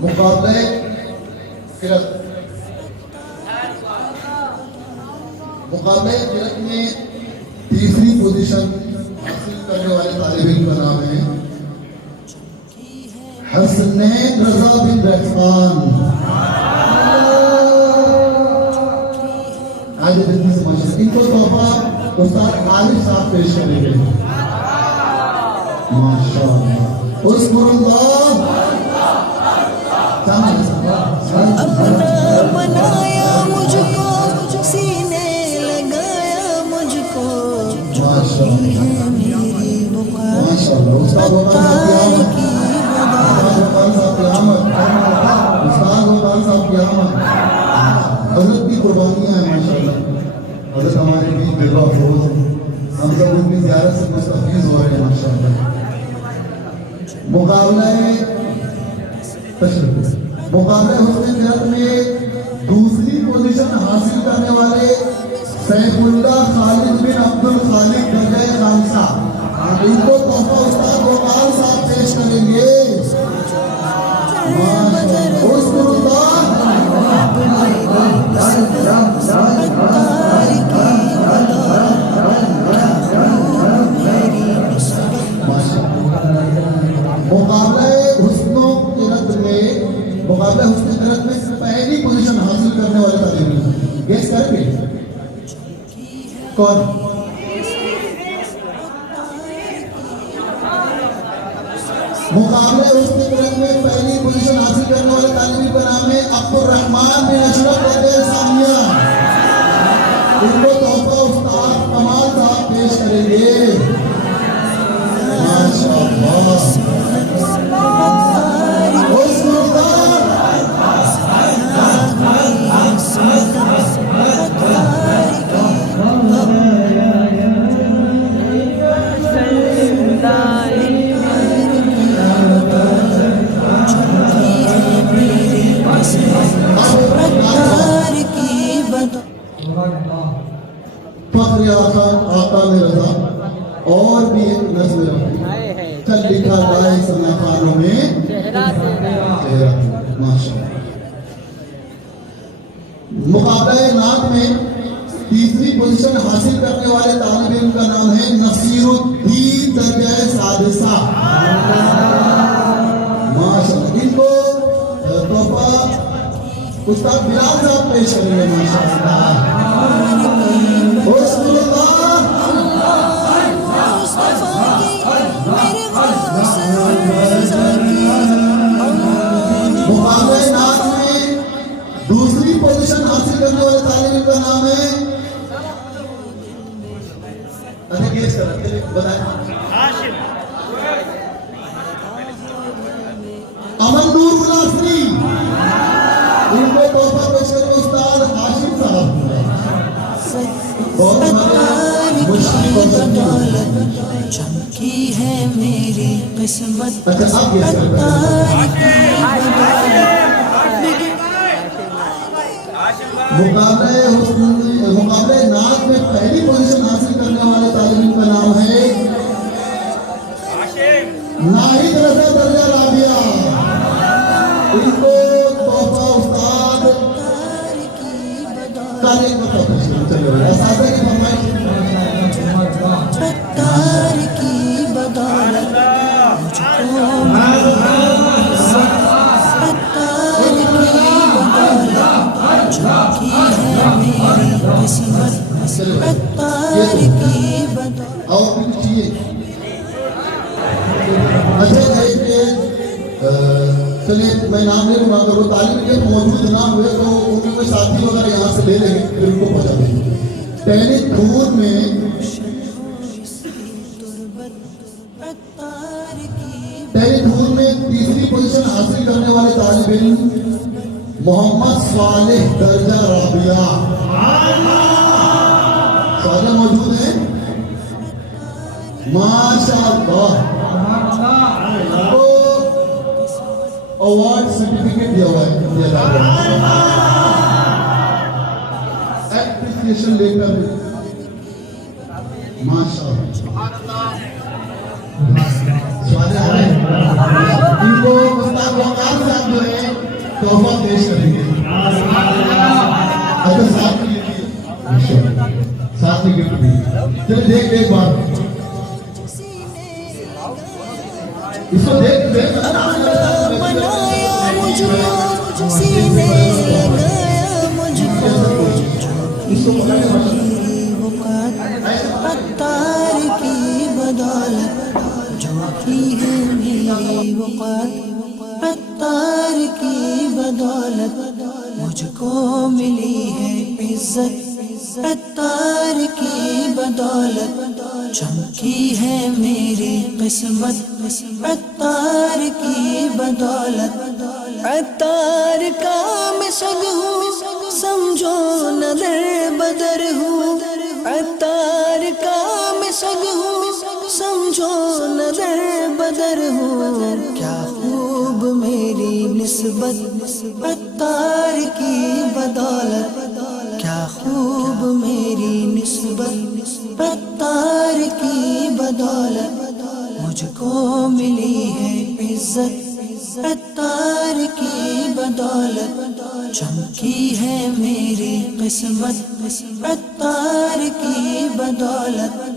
मुकाबले किरत में तीसरी पोजीशन हासिल करने वाले तालिब इल्म का नाम है हसनैन रजा बिन रहमान। आज जल्दी से माशाल्लाह इनको तोहफा उस्ताद आलिफ साहब पेश करेंगे। माशाल्लाह उस्कुरुल्लाह अपना बनाया मुझको, सीने लगाया मुझको, है मेरी हज़रत की कुर्बानियाँ हैं माशाल्लाह। हज़रत हमारे बीच बिरवा फरोज हैं, हम सब उनकी ज़ियारत से मुस्तफ़ीज़ हो रहे हैं माशाल्लाह। मुकाबला हुस्न किरत में दूसरी पोजीशन हासिल करने वाले सैफुल्लाह खालिद बिन अब्दुल खालिद दर्जा खामसा, इनको तोहफा उस्ताद गोपाल साहब पेश करेंगे। मुकाबला हुस्न किरत में पहली पोजीशन हासिल करने वाले तालिब इल्म गेस करेंगे कौन? मुकाबला हुस्न किरत में पहली पोजीशन हासिल करने वाले तालिब इल्म का नाम है अब्दुल रहमान बिन अशरफ सामिया। इनको तोहफा उस्ताद कमाल साहब पेश करेंगे। माशाअल्लाह आका में रजा और भी एक नज़्म रखी चल लिखा जाए समय खानों में चेहरा। माशाअल्लाह मुकाबला नात में तीसरी पोजीशन हासिल करने वाले तालिब इल्म का नाम है नसीरुद्दीन दर्जा सादिसा। माशाअल्लाह इनको तोहफा उस्ताद बिलाल साहब पेश करेंगे। माशाअल्लाह मुकाबले नात में दूसरी पोजीशन हासिल करने वाले तालिब इल्म का नाम है अमन नूर मुनाफरी। इनको तोहफा पेश करेंगे उस्ताद हाशिम साहब। चमकी है मेरी किस्मत। मुकाबले नात में पहली पोजीशन हासिल करने वाले तालिब इल्म का नाम है नाहिद रजा दर्जा राबिया। इनको तोहफा उस्ताद तालिब की बदौलत चलिए मैं नाम नहीं लूंगा, अगर वो तालिब इल्म मौजूद ना हुए तो उनके कोई साथी वगैरह यहाँ से ले लेंगे फिर उनको पहुँचा देंगे। पहले खून में तीसरी पोजीशन हासिल करने वाले तालिब इल्म मोहम्मद सालेह दर्जा राबिया। सारे मौजूद हैं माशाअल्लाह। अवार्ड सर्टिफिकेट दिया जा रहा है एप्रिसिएशन लेकर माशाअल्लाह। स्वागत है इनको उस्ताद वकार साहब जो है तोहफा पेश करेंगे। अच्छा साथ में लिखिए, माशाअल्लाह, साथ में गिफ्ट भी। चलो देख एक बार इसको देख बनाया मुझको सीने लगाया मुझको अत्तार की बदौलत जो की है मेरी वक़ात अत्तार की बदौलत मुझको मिली है इज्जत अत्तार की बदौलत चमकी है मेरी किस्मत अत्तार की बदौलत अत्तार का मैं सग हूँ समझो न दर बदर हूँ अत्तार का मैं सग हूँ समझो न दर बदर हूँ क्या खूब मेरी निस्बत अत्तार की बदौलत क्या खूब मेरी निस्बत अत्तार की बदौलत मुझको मिली है इज्जत अत्तार की बदौलत चमकी है मेरी किस्मत अत्तार की बदौलत